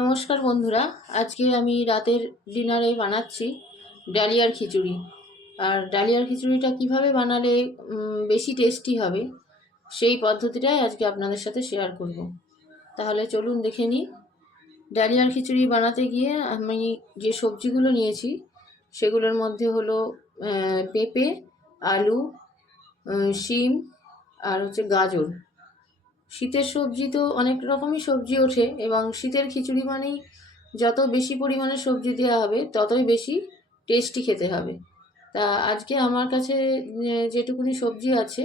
নমস্কার বন্ধুরা, আজকে আমি রাতের ডিনারে বানাচ্ছি ডালিয়ার খিচুড়ি। আর ডালিয়ার খিচুড়িটা কিভাবে বানালে বেশি টেস্টি হবে সেই পদ্ধতিটাই আজকে আপনাদের সাথে শেয়ার করব। তাহলে চলুন দেখে নিই। ডালিয়ার খিচুড়ি বানাতে গিয়ে আমি যে সবজিগুলো নিয়েছি সেগুলোর মধ্যে হলো পেঁপে, আলু, শিম আর গাজর। শীতের সবজি তো অনেক রকমই সবজি ওঠে এবং শীতের খিচুড়ি মানেই যত বেশি পরিমাণে সবজি দেওয়া হবে ততই বেশি টেস্টি খেতে হবে। তা আজকে আমার কাছে যেটুকুনি সবজি আছে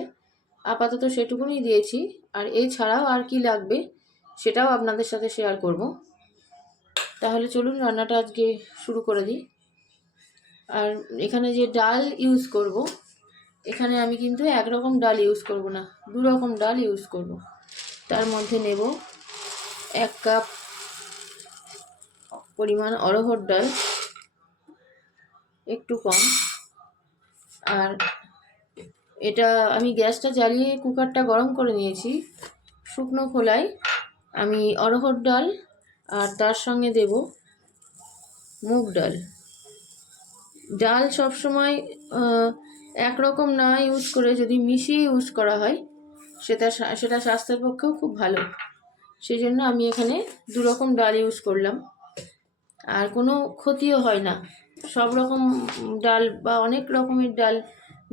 আপাতত সেটুকুনি দিয়েছি। আর এছাড়াও আর কি লাগবে সেটাও আপনাদের সাথে শেয়ার করব। তাহলে চলুন রান্নাটা আজকে শুরু করে দিই। আর এখানে যে ডাল ইউজ করব, এখানে আমি কিন্তু একরকম ডাল ইউজ করব না, দু রকম ডাল ইউজ করব। তার মধ্যে নেব 1 কাপ পরিমাণ অড়হর ডাল, একটু কম। আর এটা আমি গ্যাসটা জ্বালিয়ে কুকারটা গরম করে নিয়েছি। শুকনো খোলায় আমি অড়হর ডাল আর তার সঙ্গে দেব মুগ ডাল। ডাল সবসময় একরকম না ইউজ করে যদি মিশিয়ে ইউজ করা হয় সেটা স্বাস্থ্যের পক্ষেও খুব ভালো। সেই জন্য আমি এখানে দু রকম ডাল ইউজ করলাম। আর কোনো ক্ষতিও হয় না, সব রকম ডাল বা অনেক রকমের ডাল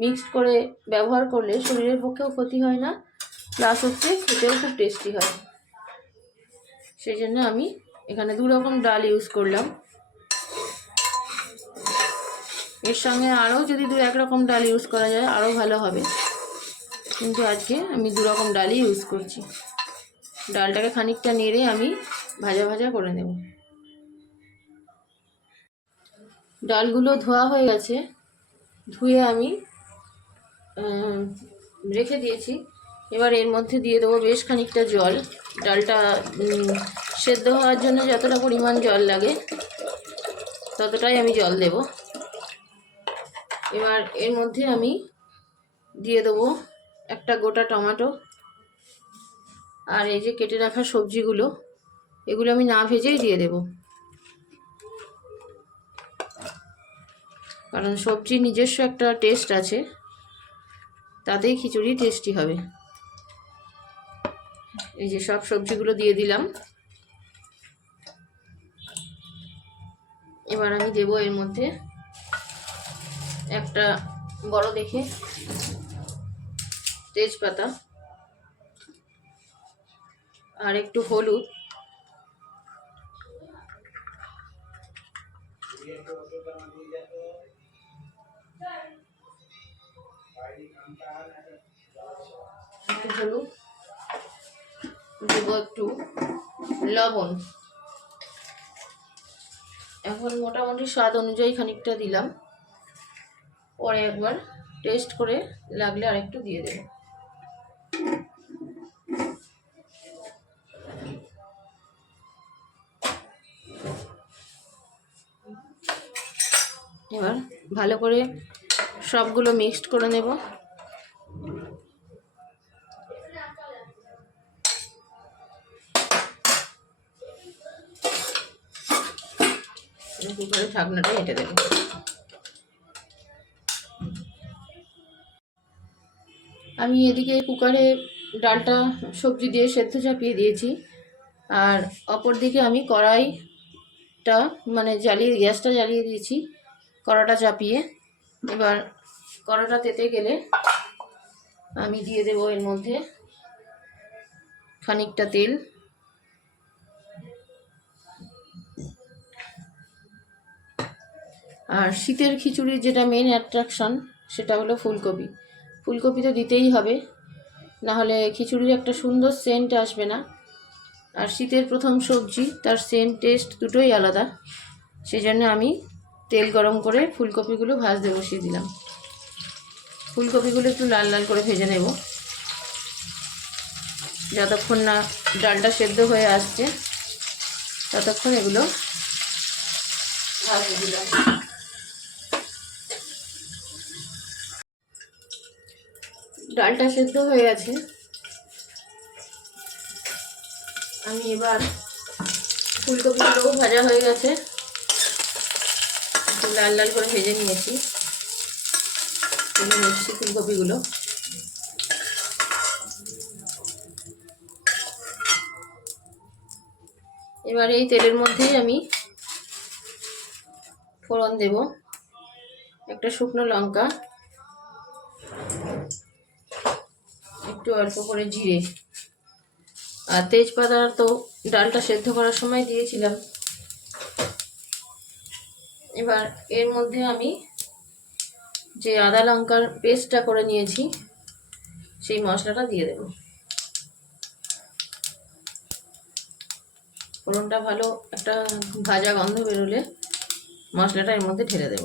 মিক্সড করে ব্যবহার করলে শরীরের পক্ষেও ক্ষতি হয় না, প্লাস খেতেও খুব টেস্টি হয়। সেই জন্য আমি এখানে দু রকম ডাল ইউজ করলাম। এর সঙ্গে আরও যদি এক রকম ডাল ইউজ করা যায় আরও ভালো হবে, কিন্তু আজকে আমি দু রকম ডালই ইউজ করছি। ডালটাকে খানিকটা নেড়ে আমি ভাজা ভাজা করে নেব। ডালগুলো ধোয়া হয়ে গেছে, ধুয়ে আমি রেখে দিয়েছি। এবার এর মধ্যে দিয়ে দেবো বেশ খানিকটা জল। ডালটা সেদ্ধ হওয়ার জন্য যতটা পরিমাণ জল লাগে ততটাই আমি জল দেব। এবার এর মধ্যে আমি দিয়ে দেবো একটা গোটা টমেটো। আর এই যে কেটে রাখা সবজিগুলো, এগুলো আমি না ভেজেই দিয়ে দেব, কারণ সবজির নিজস্ব একটা টেস্ট আছে, তাতেই খিচুড়ি টেস্টি হবে। এই যে সব সবজিগুলো দিয়ে দিলাম। এবার আমি দেব এর মধ্যে একটা বড় দেখে তেজপাতা আর একটু হলুদ, দেব একটু লবণ। এখন মোটামুটি স্বাদ অনুযায়ী খানিকটা দিলাম, পরে একবার টেস্ট করে লাগলে আরেকটু দিয়ে দেব। এবার ভালো করে সবগুলো মিক্সড করে নেব। কুকারের ঢাকনাটা এঁটে দেব। আমি এদিকে কুকারে ডালটা সবজি দিয়ে সেদ্ধ চাপিয়ে দিয়েছি, আর অপর দিকে আমি কড়াইটা গ্যাসটা জ্বালিয়ে দিয়েছি, কড়াটা চাপিয়ে। এবার কড়াটা তেতে গেলে আমি দিয়ে দেব এর মধ্যে খানিকটা তেল। আর শীতের খিচুড়ির যেটা মেন অ্যাট্রাকশন সেটা হলো ফুলকপি। ফুলকপি তো দিতেই হবে, না হলে খিচুড়ির একটা সুন্দর সেন্ট আসবে না। আর শীতের প্রথম সবজি, তার সেন্ট টেস্ট দুটোই আলাদা। সেই জন্য আমি তেল গরম করে ফুলকপিগুলো ভাজতে বসিয়ে দিলাম। ফুলকপিগুলো একটু লাল লাল করে ভেজে নেব, যতক্ষণ না ডালটা সেদ্ধ হয়ে আসছে ততক্ষণ এগুলো ভাজতে দিলাম। ডালটা সেদ্ধ হয়ে গেছে, আমি এবার ফুলকপিগুলোও ভাজা হয়ে গেছে, একটু লাল লাল করে ভেজে নিয়েছি। তুলে নিচ্ছি ফুলকপিগুলো। এবার এই তেলের মধ্যেই আমি ফোড়ন দেব, একটা শুকনো লঙ্কা, একটু অল্প করে জিরে আর তেজপাতা। তো ডালটা সেদ্ধ করার সময় দিয়েছিলাম। এবার এর মধ্যে আমি যে আদা লঙ্কার পেস্টটা করে নিয়েছি সেই মশলাটা দিয়ে দেব। ফোড়নটা ভালো একটা ভাজা গন্ধ বেরোলে মশলাটা এর মধ্যে ঢেলে দেব।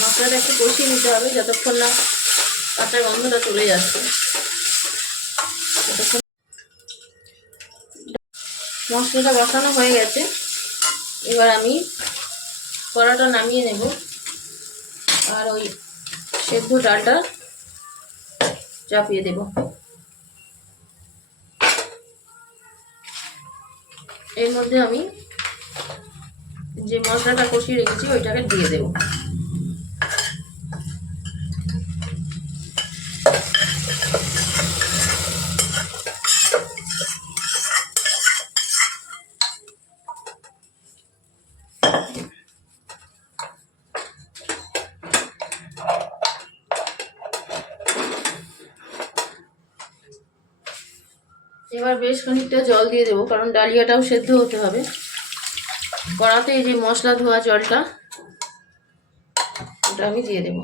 মশলাটা একটু কষিয়ে নিতে হবে যতক্ষণ না কাঁচা গন্ধটা চলে যাচ্ছে। মশলাটা কষানো হয়ে গেছে। এবার আমি কড়াটা নামিয়ে নেব আর ওই সেদ্ধ ডালটা চাপিয়ে দেব। এর মধ্যে আমি যে মশলাটা কষিয়ে রেখেছি ওইটাকে দিয়ে দেব। এবার বেশ খানিকটা জল দিয়ে দেবো, কারণ ডালিয়াটাও সেদ্ধ হতে হবে। কড়াতে এই যে মশলা ধোয়া জলটা ওটা আমি দিয়ে দেব।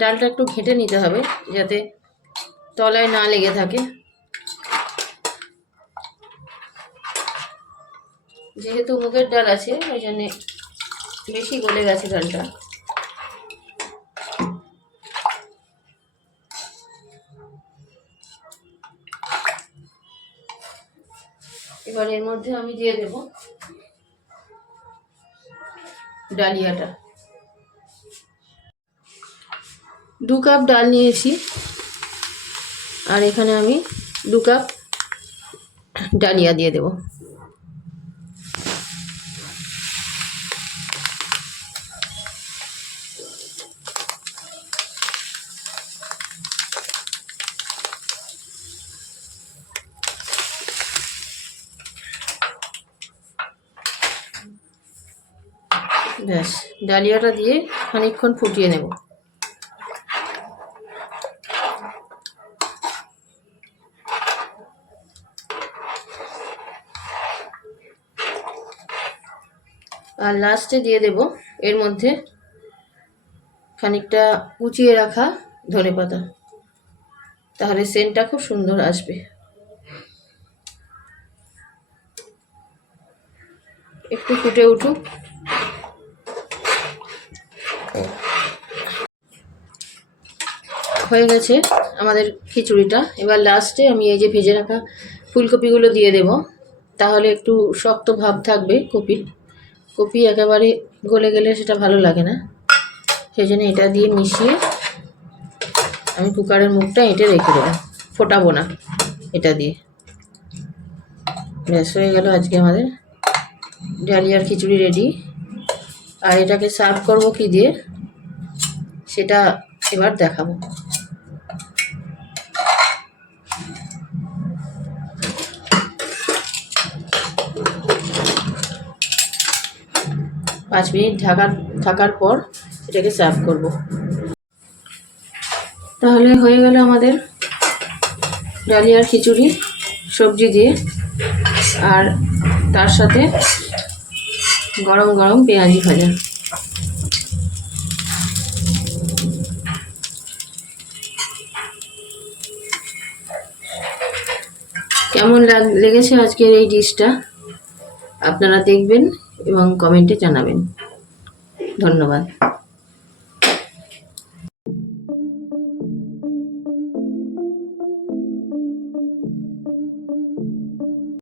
ডালটা একটু ঘেঁটে নিতে হবে যাতে তলায় না লেগে থাকে। যেহেতু মুগের ডাল আছে ওই জন্য বেশি গলে গেছে ডালটা। এবার এর মধ্যে আমি দিয়ে দেব ডালিয়াটা। 2 কাপ ডাল নিয়েছি আর এখানে আমি 2 কাপ ডালিয়া দিয়ে দেব। ব্যাস, ডালিয়াটা দিয়ে খানিকক্ষণ ফুটিয়ে নেব। আর লাস্টে দিয়ে দেব এর মধ্যে খানিকটা কুচিয়ে রাখা ধনেপাতা, তাহলে সেন্টটা খুব সুন্দর আসবে। একটু ফুটে উঠুক। হয়ে গেছে আমাদের খিচুড়িটা। এবার লাস্টে আমি এই যে ভেজে রাখা ফুলকপিগুলো দিয়ে দেব, তাহলে একটু শক্ত ভাব থাকবে কপির। কপি একেবারে গলে গেলে সেটা ভালো লাগে না, সেই জন্য এটা দিয়ে মিশিয়ে আমি কুকারের মুখটা এঁটে রেখে দেবো, ফোটাবো না এটা দিয়ে। ব্যাস হয়ে গেল আজকে আমাদের ডালিয়ার খিচুড়ি রেডি। আর এটাকে সার্ভ করবো কি দিয়ে সেটা এবার দেখাবো। পাঁচ মিনিট থাকার পর এটাকে সার্ভ করব। তাহলে হয়ে গেল আমাদের ডালিয়ার খিচুড়ি সবজি দিয়ে, আর তার সাথে গরম গরম পেঁয়াজি ভাজা। কেমন লেগেছে আজকের এই ডিশটা আপনারা দেখবেন এবং কমেন্টে জানাবেন। ধন্যবাদ।